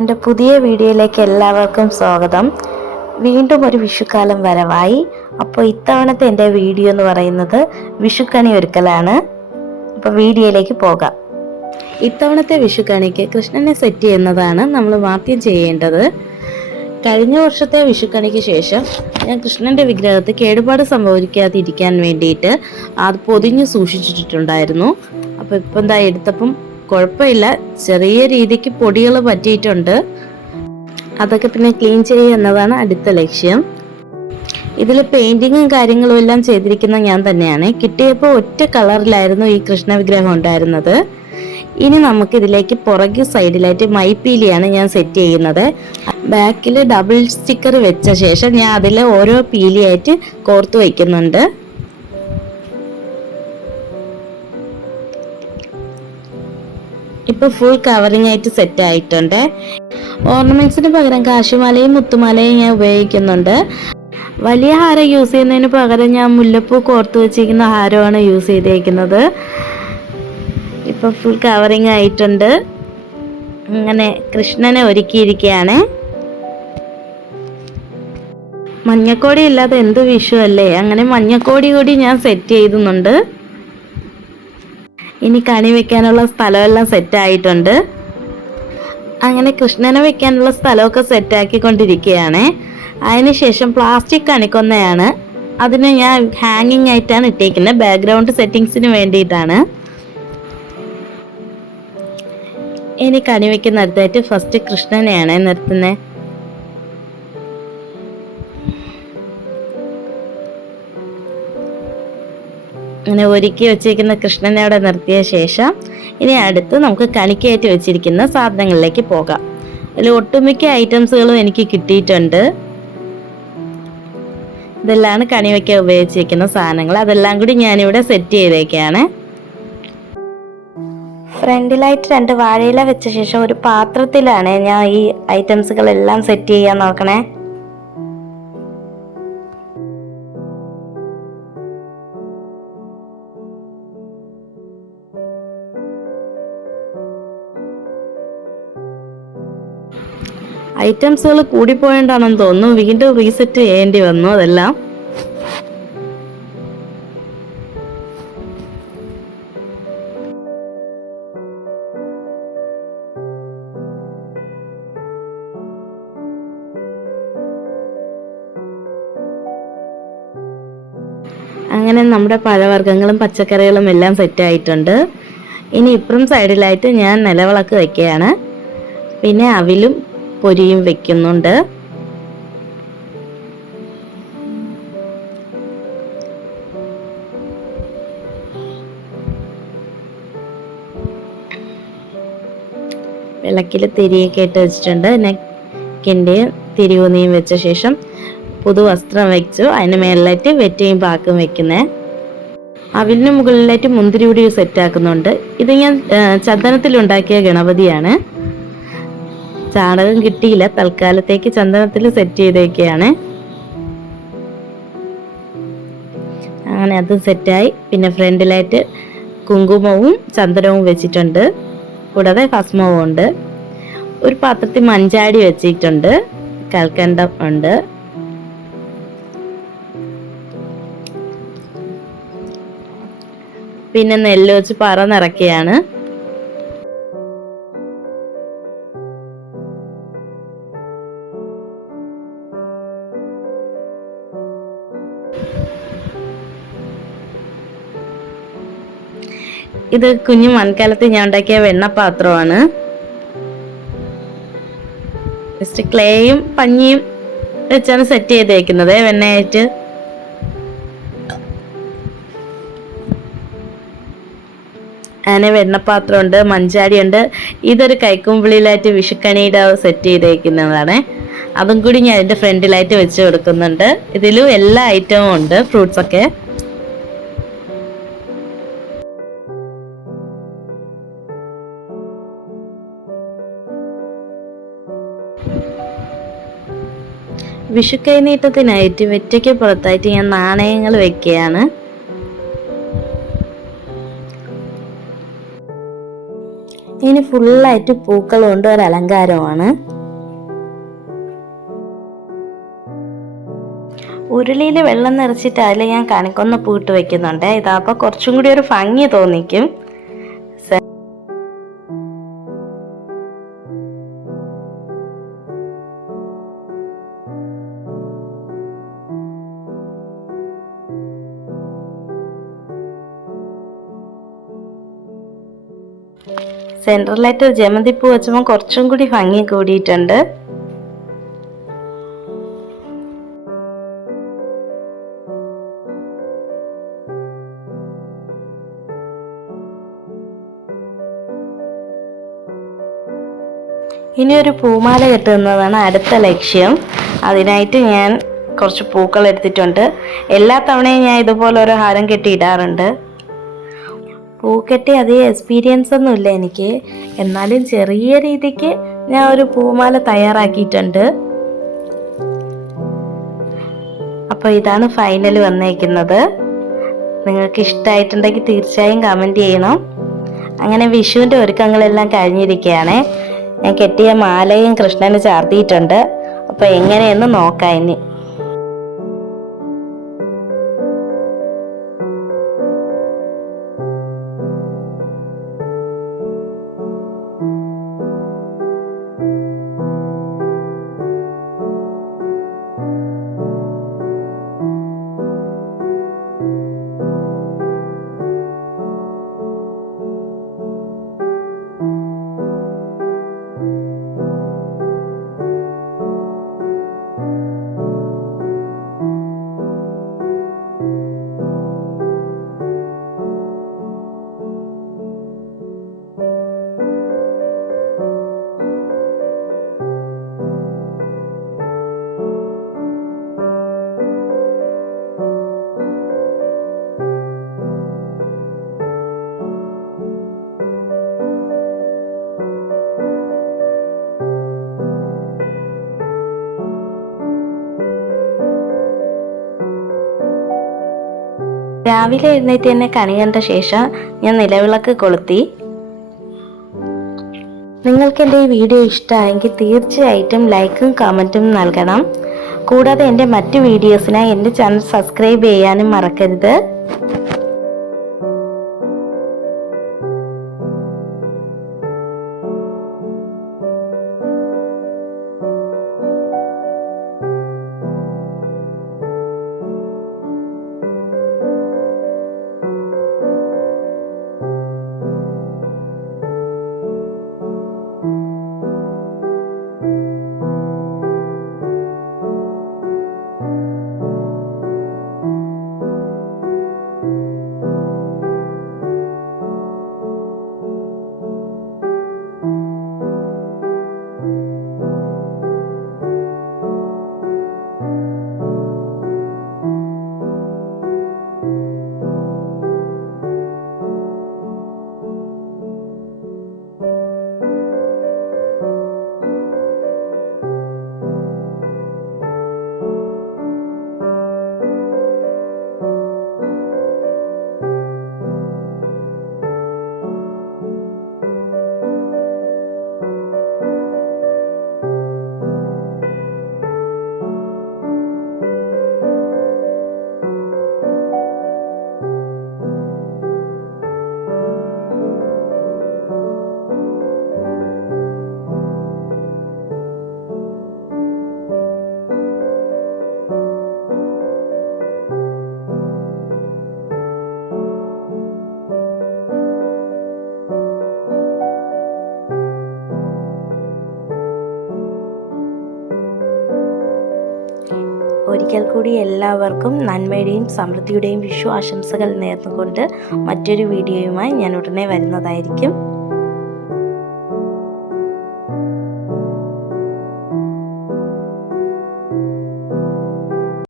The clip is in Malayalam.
എൻ്റെ പുതിയ വീഡിയോയിലേക്ക് എല്ലാവർക്കും സ്വാഗതം. വീണ്ടും ഒരു വിഷുക്കാലം വരവായി. അപ്പോൾ ഇത്തവണത്തെ എൻ്റെ വീഡിയോ എന്ന് പറയുന്നത് വിഷുക്കണി ഒരുക്കലാണ്. അപ്പോൾ വീഡിയോയിലേക്ക് പോകാം. ഇത്തവണത്തെ വിഷുക്കണിക്ക് കൃഷ്ണനെ സെറ്റ് ചെയ്യുന്നതാണ് നമ്മൾ ആദ്യം ചെയ്യേണ്ടത്. കഴിഞ്ഞ വർഷത്തെ വിഷുക്കണിക്ക് ശേഷം ഞാൻ കൃഷ്ണൻ്റെ വിഗ്രഹത്തിൽ കേടുപാട് സംഭവിക്കാതിരിക്കാൻ വേണ്ടിയിട്ട് അത് പൊതിഞ്ഞ് സൂക്ഷിച്ചിട്ടുണ്ടായിരുന്നു. അപ്പോൾ ഇപ്പം എന്താ എടുത്തപ്പം കുഴപ്പമില്ല, ചെറിയ രീതിക്ക് പൊടികൾ പറ്റിയിട്ടുണ്ട്. അതൊക്കെ പിന്നെ ക്ലീൻ ചെയ്യുക എന്നതാണ് അടുത്ത ലക്ഷ്യം. ഇതിൽ പെയിന്റിങ്ങും കാര്യങ്ങളും എല്ലാം ചെയ്തിരിക്കുന്ന ഞാൻ തന്നെയാണ്. കിട്ടിയപ്പോൾ ഒറ്റ കളറിലായിരുന്നു ഈ കൃഷ്ണ വിഗ്രഹം ഉണ്ടായിരുന്നത്. ഇനി നമുക്ക് ഇതിലേക്ക് പുറകെ സൈഡിലായിട്ട് മൈപ്പീലിയാണ് ഞാൻ സെറ്റ് ചെയ്യുന്നത്. ബാക്കിൽ ഡബിൾ സ്റ്റിക്കർ വെച്ച ശേഷം ഞാൻ അതിൽ ഓരോ പീലിയായിട്ട് കോർത്ത് വയ്ക്കുന്നുണ്ട്. ഇപ്പോൾ ഫുൾ കവറിങ് ആയിട്ട് സെറ്റ് ആയിട്ടുണ്ട്. ഓർണമെന്റ്സിന് പകരം കാശുമാലയും മുത്തുമാലയും ഞാൻ ഉപയോഗിക്കുന്നുണ്ട്. വലിയ ഹാരം യൂസ് ചെയ്യുന്നതിന് പകരം ഞാൻ മുല്ലപ്പൂ കോർത്ത് വെച്ചിരിക്കുന്ന ഹാരമാണ് യൂസ് ചെയ്തേക്കുന്നത്. ഇപ്പോൾ ഫുൾ കവറിങ് ആയിട്ടുണ്ട്. അങ്ങനെ കൃഷ്ണനെ ഒരുക്കിയിരിക്കുകയാണ്. മഞ്ഞക്കോടി ഇല്ലാതെ എന്ത് വിഷു അല്ലേ. അങ്ങനെ മഞ്ഞക്കോടി കൂടി ഞാൻ സെറ്റ് ചെയ്യുന്നുണ്ട്. ഇനി കണി വെക്കാനുള്ള സ്ഥലമെല്ലാം സെറ്റ് ആയിട്ടുണ്ട്. അങ്ങനെ കൃഷ്ണനെ വെക്കാനുള്ള സ്ഥലമൊക്കെ സെറ്റാക്കിക്കൊണ്ടിരിക്കുകയാണ്. അതിനുശേഷം പ്ലാസ്റ്റിക് കണിക്കൊന്നയാണ്. അതിന് ഞാൻ ഹാങ്ങിങ് ആയിട്ടാണ് ഇട്ടേക്കുന്നത്, ബാക്ക്ഗ്രൗണ്ട് സെറ്റിങ്സിന് വേണ്ടിയിട്ടാണ്. ഇനി കണി വെക്കുന്നിടത്തായിട്ട് ഫസ്റ്റ് കൃഷ്ണനെയാണ് നിർത്തുന്നത്. അങ്ങനെ ഒരുക്കി വെച്ചിരിക്കുന്ന കൃഷ്ണനെ അവിടെ നിർത്തിയ ശേഷം ഇനി അടുത്ത് നമുക്ക് കണിക്കയറ്റി വെച്ചിരിക്കുന്ന സാധനങ്ങളിലേക്ക് പോകാം. അതിൽ ഒട്ടുമിക്ക ഐറ്റംസുകളും എനിക്ക് കിട്ടിയിട്ടുണ്ട്. ഇതെല്ലാം കണി വയ്ക്കാൻ ഉപയോഗിച്ചിരിക്കുന്ന സാധനങ്ങൾ. അതെല്ലാം കൂടി ഞാനിവിടെ സെറ്റ് ചെയ്തേക്കാണ്. ഫ്രണ്ടിലായിട്ട് 2 വാഴയില വെച്ച ശേഷം ഒരു പാത്രത്തിലാണ് ഞാൻ ഈ ഐറ്റംസുകളെല്ലാം സെറ്റ് ചെയ്യാൻ നോക്കണേ. ഐറ്റംസുകൾ കൂടിപ്പോയതാണെന്ന് തോന്നുന്നു. വീണ്ടും റീസെറ്റ് ചെയ്യേണ്ടി വന്നു അതെല്ലാം. അങ്ങനെ നമ്മുടെ പഴവർഗ്ഗങ്ങളും പച്ചക്കറികളും എല്ലാം സെറ്റ് ആയിട്ടുണ്ട്. ഇനി ഇപ്പുറം സൈഡിലായിട്ട് ഞാൻ നിലവിളക്ക് വെക്കുകയാണ്. പിന്നെ അവിലും പൊരിയും വെക്കുന്നുണ്ട്. വിളക്കിൽ തിരിയൊക്കെ ഇട്ട് വെച്ചിട്ടുണ്ട്. നെക്കിൻ്റെയും തിരിയൂന്നിയും വെച്ച ശേഷം പുതുവസ്ത്രം വെച്ചു. അതിന് മേളിലായിട്ട് വെറ്റയും പാക്കും വെക്കുന്നത്. അവിലിന് മുകളിലായിട്ട് മുന്തിരി കൂടി സെറ്റാക്കുന്നുണ്ട്. ഇത് ഞാൻ ചന്ദനത്തിലുണ്ടാക്കിയ ഗണപതിയാണ്. ചാണകം കിട്ടിയില്ല, തൽക്കാലത്തേക്ക് ചന്ദനത്തിൽ സെറ്റ് ചെയ്തേക്കാണ്. അങ്ങനെ അത് സെറ്റായി. പിന്നെ ഫ്രണ്ടിലായിട്ട് കുങ്കുമവും ചന്ദനവും വെച്ചിട്ടുണ്ട്. കൂടാതെ ഭസ്മവും ഉണ്ട്. ഒരു പാത്രത്തിൽ മഞ്ചാടി വെച്ചിട്ടുണ്ട്. കൽക്കണ്ടം ഉണ്ട്. പിന്നെ നെല്ല് വെച്ച് പറ നിറയ്ക്കുകയാണ്. ഇത് കുഞ്ഞു മൺകാലത്ത് ഞാൻ ഉണ്ടാക്കിയ വെണ്ണപ്പാത്രമാണ്. ജസ്റ്റ് ക്ലേയും പഞ്ഞിയും വെച്ചാണ് സെറ്റ് ചെയ്തേക്കുന്നത് വെണ്ണയായിട്ട്. അങ്ങനെ വെണ്ണപ്പാത്രമുണ്ട്, മഞ്ചാടിയുണ്ട്. ഇതൊരു കൈക്കുമ്പിളിയിലായിട്ട് വിഷുക്കണിയുടെ സെറ്റ് ചെയ്തേക്കുന്നതാണ്. അതും കൂടി ഞാൻ അതിൻ്റെ ഫ്രണ്ടിലായിട്ട് വെച്ച് കൊടുക്കുന്നുണ്ട്. ഇതിലും എല്ലാ ഐറ്റവും ഉണ്ട്, ഫ്രൂട്ട്സൊക്കെ. വിഷുക്കൈനീട്ടത്തിനായിട്ട് വെറ്റയ്ക്ക് പുറത്തായിട്ട് ഞാൻ നാണയങ്ങൾ വെക്കുകയാണ്. ഇനി ഫുള്ളായിട്ട് പൂക്കൾ കൊണ്ട് ഒരു അലങ്കാരമാണ്. ഉരുളിയിൽ വെള്ളം നിറച്ചിട്ട് അതിൽ ഞാൻ കണിക്കൊന്ന പൂട്ട് വെക്കുന്നുണ്ട്. ഇതാകുമ്പോൾ കുറച്ചും കൂടി ഒരു ഭംഗി തോന്നിക്കും. സെൻട്രലായിട്ട് ജമന്തിപ്പൂ വെച്ചപ്പോൾ കുറച്ചും കൂടി ഭംഗി കൂടിയിട്ടുണ്ട്. ഇനിയൊരു പൂമാല കെട്ടുന്നതാണ് അടുത്ത ലക്ഷ്യം. അതിനായിട്ട് ഞാൻ കുറച്ച് പൂക്കൾ എടുത്തിട്ടുണ്ട്. എല്ലാ തവണയും ഞാൻ ഇതുപോലെ ഒരു ഹാരം കെട്ടിയിടാറുണ്ട്. പൂക്കെട്ടി അധികം എക്സ്പീരിയൻസ് ഒന്നുമില്ല എനിക്ക്, എന്നാലും ചെറിയ രീതിക്ക് ഞാൻ ഒരു പൂമാല തയ്യാറാക്കിയിട്ടുണ്ട്. അപ്പോൾ ഇതാണ് ഫൈനൽ വന്നേക്കുന്നത്. നിങ്ങൾക്ക് ഇഷ്ടമായിട്ടുണ്ടെങ്കിൽ തീർച്ചയായും കമൻറ്റ് ചെയ്യണം. അങ്ങനെ വിഷുവിൻ്റെ ഒരുക്കങ്ങളെല്ലാം കഴിഞ്ഞിരിക്കുകയാണ്. ഞാൻ കെട്ടിയ മാലയും കൃഷ്ണന് ചാർത്തിയിട്ടുണ്ട്. അപ്പോൾ എങ്ങനെയെന്ന് നോക്കാം ഇനി. രാവിലെ എഴുന്നേറ്റ് തന്നെ കണി കണ്ട ശേഷം ഞാൻ നിലവിളക്ക് കൊളുത്തി. നിങ്ങൾക്ക് എൻ്റെ ഈ വീഡിയോ ഇഷ്ടമായെങ്കിൽ തീർച്ചയായിട്ടും ലൈക്കും കമൻറ്റും നൽകണം. കൂടാതെ എൻ്റെ മറ്റു വീഡിയോസിനായി എൻ്റെ ചാനൽ സബ്സ്ക്രൈബ് ചെയ്യാനും മറക്കരുത്. ഒരിക്കൽ കൂടി എല്ലാവർക്കും നന്മയുടെയും സമൃദ്ധിയുടെയും വിഷു ആശംസകൾ നേർന്നുകൊണ്ട് മറ്റൊരു വീഡിയോയുമായി ഞാൻ ഉടനെ വരുന്നതായിരിക്കും.